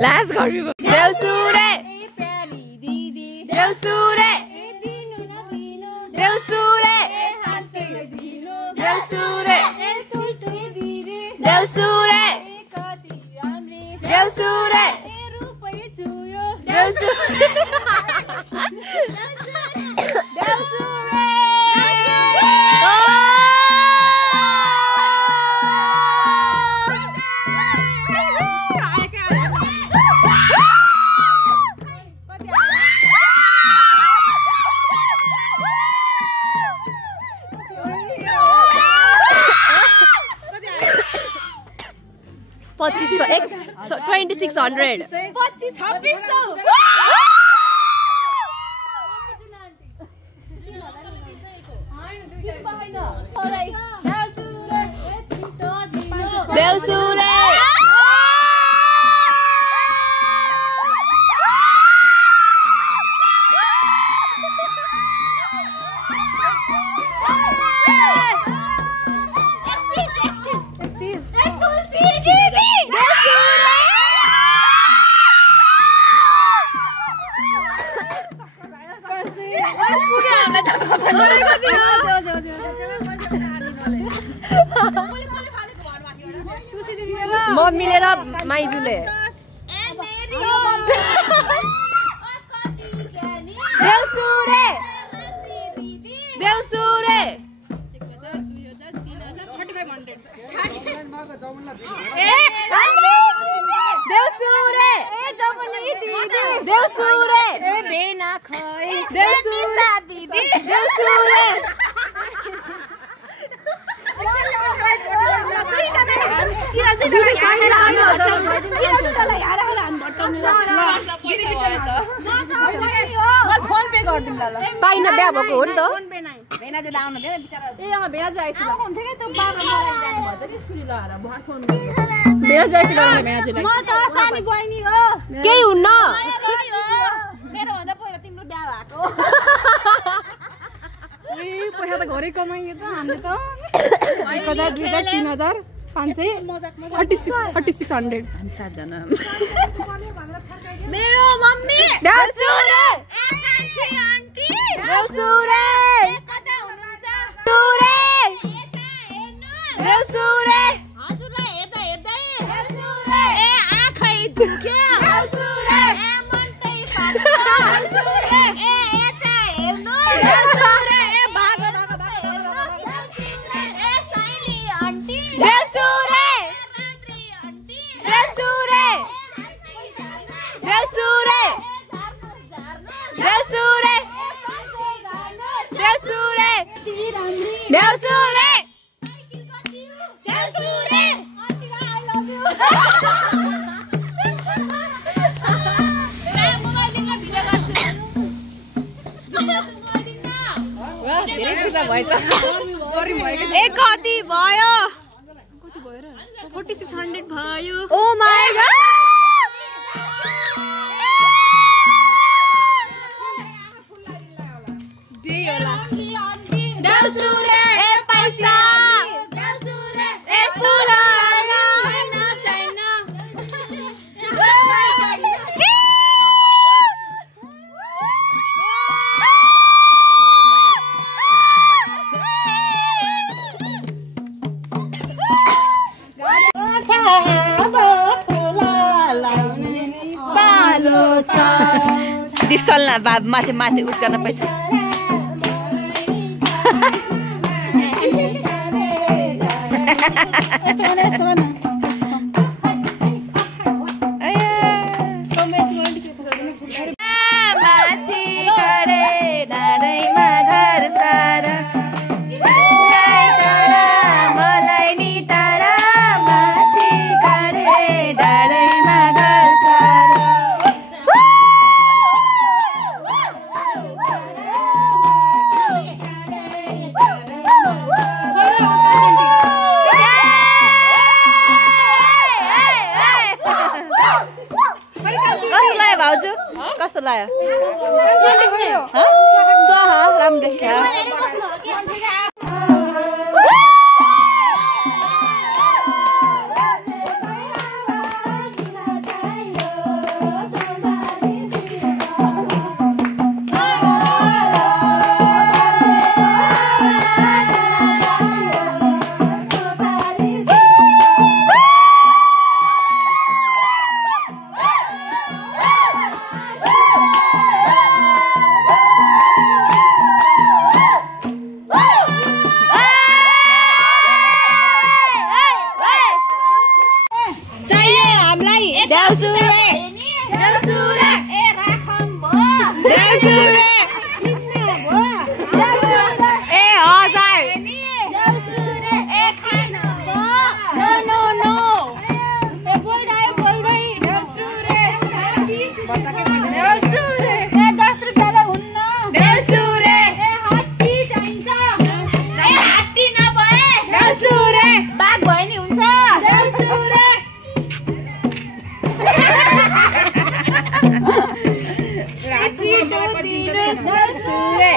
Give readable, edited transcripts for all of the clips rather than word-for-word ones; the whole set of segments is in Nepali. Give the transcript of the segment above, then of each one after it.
Last card people. Deusure. Deusure. Deusure. Deusure. Deusure. Deusure. So 2600. Deusure. म मिलेर माइजुले देउसुरे ए बेना खै देउसुरे दिदी देउसुरे फोन पे गरिदिउँ ल पाइन बिहा भएको हो नि त भेनाजु आउनु दे बिचारा ए अँ भेनाजु आइसक्यो हुन्थ्यो के त्यो बाबा मलाई जानु भयो त स्कुल लगाएर भर फोन भेनाजु आइसक्यो भेनाजुलाई म त सानी बहिनी हो केही हुन्न मेरो भन्दा पहिला तिम्रो बिहा भएको ए पैसा त घरै कमाइयो त हामीले त 1000 2000 3000 500 3600 हामी 7 जना मेरो मम्मी देउसुरे आकांक्षी आन्टी देउसुरे कता हुनुहुन्छ सुरे यता हेर्नु देउसुरे हजुरलाई हेर्दा हेर्दै देउसुरे ए आँखै दुख्यो देउसुरे ए मन तै फाट्यो देउसुरे ए यता हेर्नु देउसुरे ए भाग हेर्नु ए साइली आन्टी देउसुरे आन्टी आन्टी देउसुरे देउसुरे देउसुरे देउसुरे देउसुरे देउसुरे आन्टीलाई आई लभ यु मोबाइल दिनमा भिडियो गर्छु धेरै पैसा भएछ ए कति भयो कति भयो र 4600 भयो ओ माय गॉड देउसुरे ए पैसा देउसुरे ए फुलाना छैन डिसल न माथि माथि उस गर्न पैसा माछी करे डाँडैमा घर सारा मलाई नि तारा माछी करे डाँडैमा घर सारा कस्तो लाग्यो भाउजू कस्तो लाग्यो सह राम्रो देखियो देउसुरे देउसुरे ए राखम भयो देउसुरे ए हजार देउसुरे ए खान भयो नो नो ए बोल्दै देउसुरे देउसुरे ए 10 रुपैयाँले हुन्न देउसुरे ए हत्ती चाहिन्छ ए हत्ती नभए देउसुरे बाघ भयो नि हुन्छ देउसुरे छिटो दिनुहोस् देउसुरे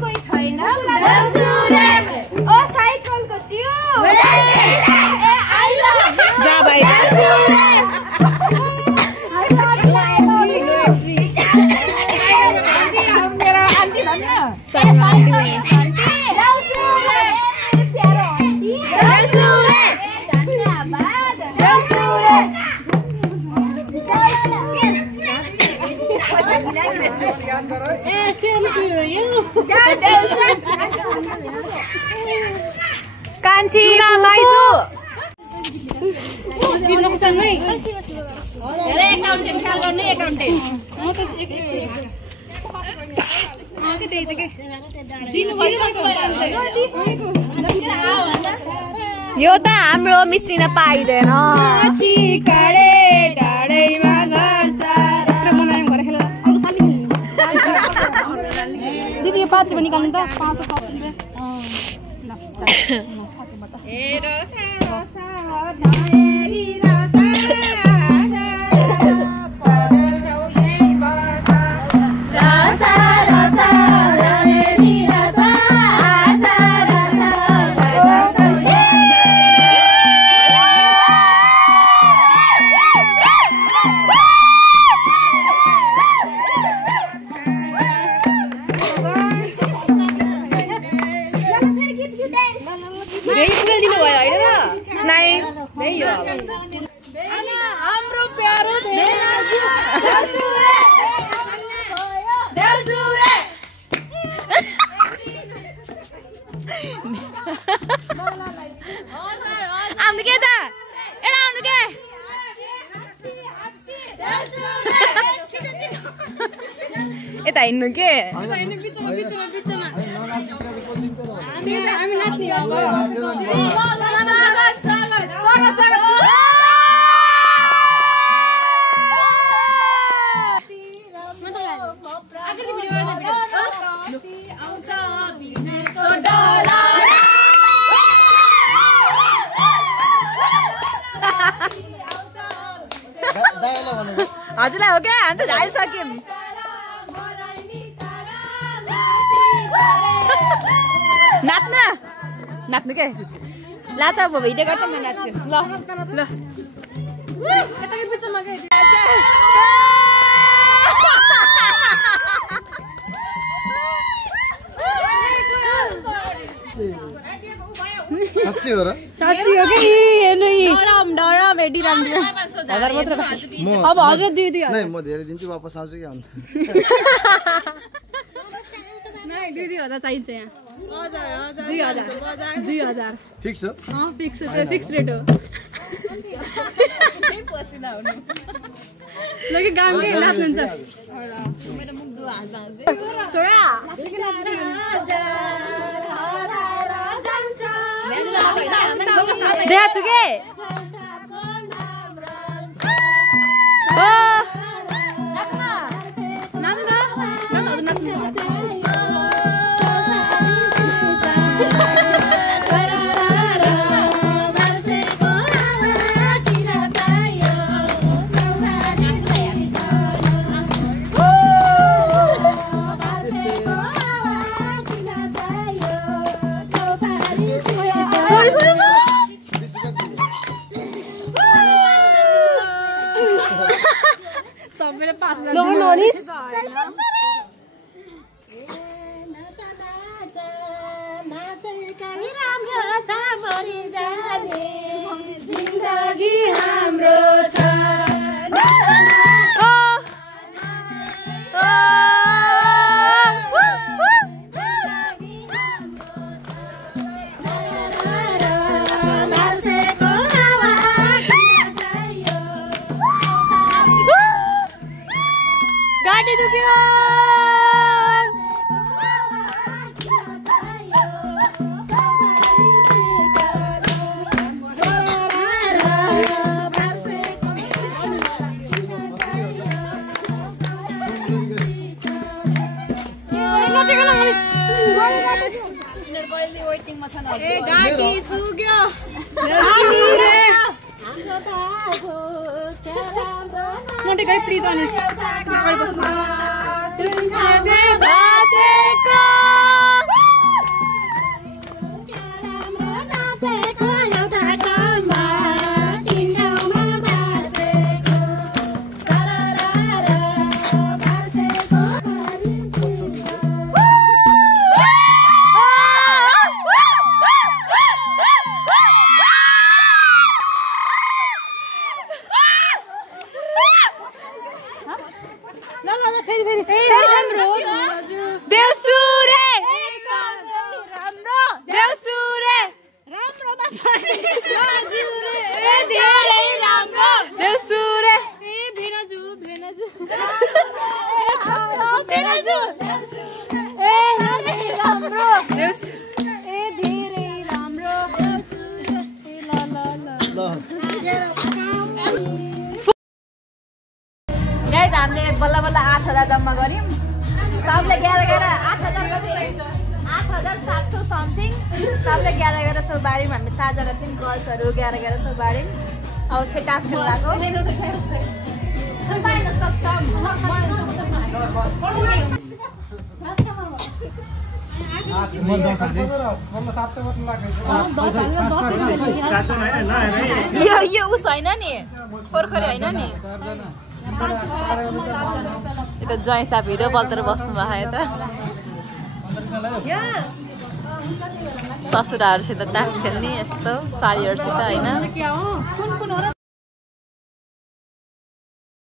कोही छैन देउसुरे ओ साइकलको त्यो ए आई लभ यु जा भाइ देउसुरे कान्छी लाइजु दिनु सँगै हेरे एकाउन्टेन्ट ख्याल गर्ने एकाउन्टेन्ट के त्यही त के दिनु भयो यो त हाम्रो मिसिन पाइदैन चिकाडे डाडैमा घर सारा बनायौं घर खेला अरु साली खेल्नु दिदी यो 5 रुपैयाँ निकाल्नु त 5 रुपैयाँ ए रसा रसा ढाएरी रसा हाम्रो प्यारो आउनु के त एडा आउनु के यता हिँड्नु के हामी नाच्ने अब हजुरलाई हो क्या हामी त झारिसक्यौँ नाच्न नाच्नु के ला त अब भिडियो गर्दा म नाच्छु ल ल यताकै बिचमा गए साच्चै हो र साच्ची हो कि हेर्नु डरम भेटी राम्रो 1000 मात्र अब हजुर दिदी नै म धेरै दिन्छु वापस आउँछु कि आउनु नै दिदी 1000 चाहिन्छ यहाँ हजुर 2000 फिक्स हो फिक्स फिक्स रेट हो लगे गामकै नाच्नुहुन्छ छोरा देखा छु के ओ नाच्नु त नाच्नु सबैले 5000 जिन्दगी हाम्रो छ गाडी दुख्यो ए गाडी सुग्यो मोटे गई प्लिज अनिस अगाडि बस्नु देउसुरे ए धेरै राम्रो गाइज हामीले बल्ल बल्ल 8000 जम्मा गर्यौँ सबले 8,700 समथिङ सबले 1100 बाऱ्यौँ हामी 7जना थियौँ गर्ल्सहरू 1100 बाऱ्यौँ अब चाहिँ टास्क खेल्न लाग्यो यो उस होइन नि खोरखोरी होइन नि यो त जय साहब भिडियो बल्तर बस्नु भएको यता ससुराहरूसित तास खेल्ने यस्तो सालीहरूसित होइन